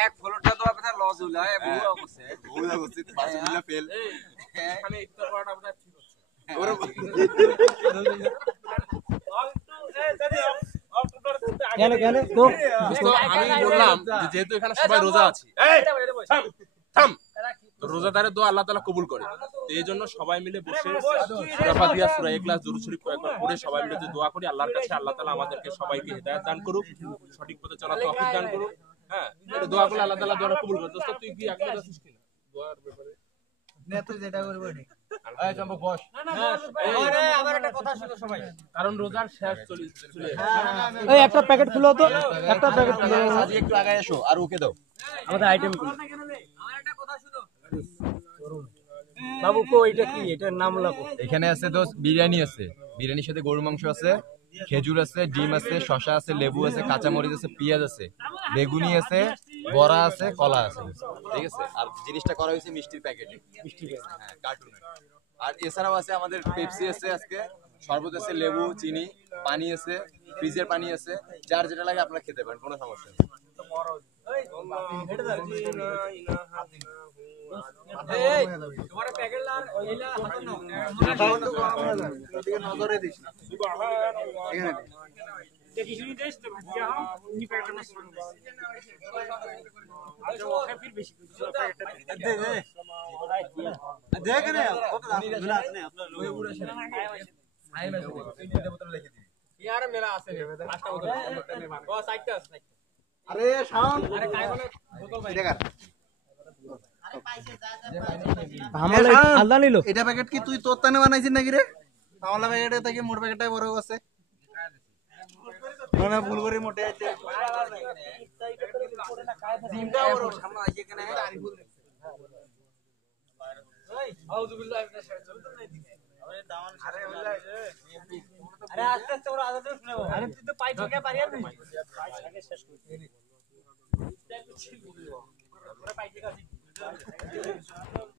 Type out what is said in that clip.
এক ফলোটা তো আপনার লস হইলো বহু করছে পাঁচগুলা ফেল এখানে ইফতার করাটা আপনার ঠিক হচ্ছে কেন কেন তো আমি বললাম যেহেতু এখানে সবাই রোজা আছি থাম তো রোজাদারের দোয়া আল্লাহ তাআলা কবুল করে তো এই জন্য সবাই মিলে বসে সূরা ফাতিহা সূরা ইখলাস দরুদ শরীফ কয়েকবার পড়ে সবাই মিলে দোয়া করি আল্লাহর কাছে আল্লাহ তাআলা আমাদেরকে সবাইকে হিদায়াত দান করুক সঠিক পথে চলার তৌফিক দান করুক হ্যাঁ এটা দোয়া করলে আল্লাহ তাআলা দোয়াটা কবুল করে দোস্ত তুই কি একমত আছিস কিনা দোয়ার ব্যাপারে নে তুই যেটা করবি ওটাই এই চম্পক বস আরে আমার একটা কথা শুনো সবাই কারণ রোজার শেষ চলে এই একটা প্যাকেট খুলো তো একটা প্যাকেট খুলো আজ একটু আগে এসো আর ওকে দাও আমাদের আইটেম গুলো আমার একটা কথা শুনো বাবু কো এটা কি এটার নাম লাগো এখানে আছে দোস্ত বিরিয়ানি আছে বিরিয়ানির সাথে গরুর মাংস আছে খেজুর আছে ডিম আছে শসা আছে লেবু আছে কাঁচা মরিচ আছে পেঁয়াজ আছে বেগুনি আছে বড়া আছে কলা আছে ঠিক আছে আর জিনিসটা করা হয়েছে মিষ্টির প্যাকেটে হ্যাঁ কার্টুনে আর এছাড়াও আছে আমাদের পেপসি আছে আজকে শরবত আছে লেবু চিনি পানি আছে ফ্রিজের পানি আছে যার যেটা লাগে আপনারা খেতে পারেন কোনো সমস্যা নেই এই তোমার প্যাকেট লার ওইলা হাতে নাও এদিকে নজরে দিস না এখানে ते किसी देश तो क्या हम नहीं पैकेट में सुन आज वो है फिर बेसिक पैकेट दे दे देख रे ओके गिलास ने अपना लोहे पूरा से आए में तीन बोतल लेके दी यार मेरा আছে রে 5টা বোতল ও সাইডটা अरे शाम আরে কাই বলে বোতল ভাই দেখা আমলে আল্লাহ নিলো এটা প্যাকেট কি তুই তোর তানে বানাইছিস নাকি রে আমলা প্যাকেটে থেকে মোট প্যাকেটটাই বড় আছে না ভুল করে মোটে আছে ডিমটা বড় সামনে আছে এখানে আরিফুল এই আউযুবিল্লাহি মিনাশ শাইতানির রাজিম আরে আস্তে আস্তে ওরা আজাদ শুনে আরে তুই তো পাই থেকে পারিয়ার নাই আগে শেষ কর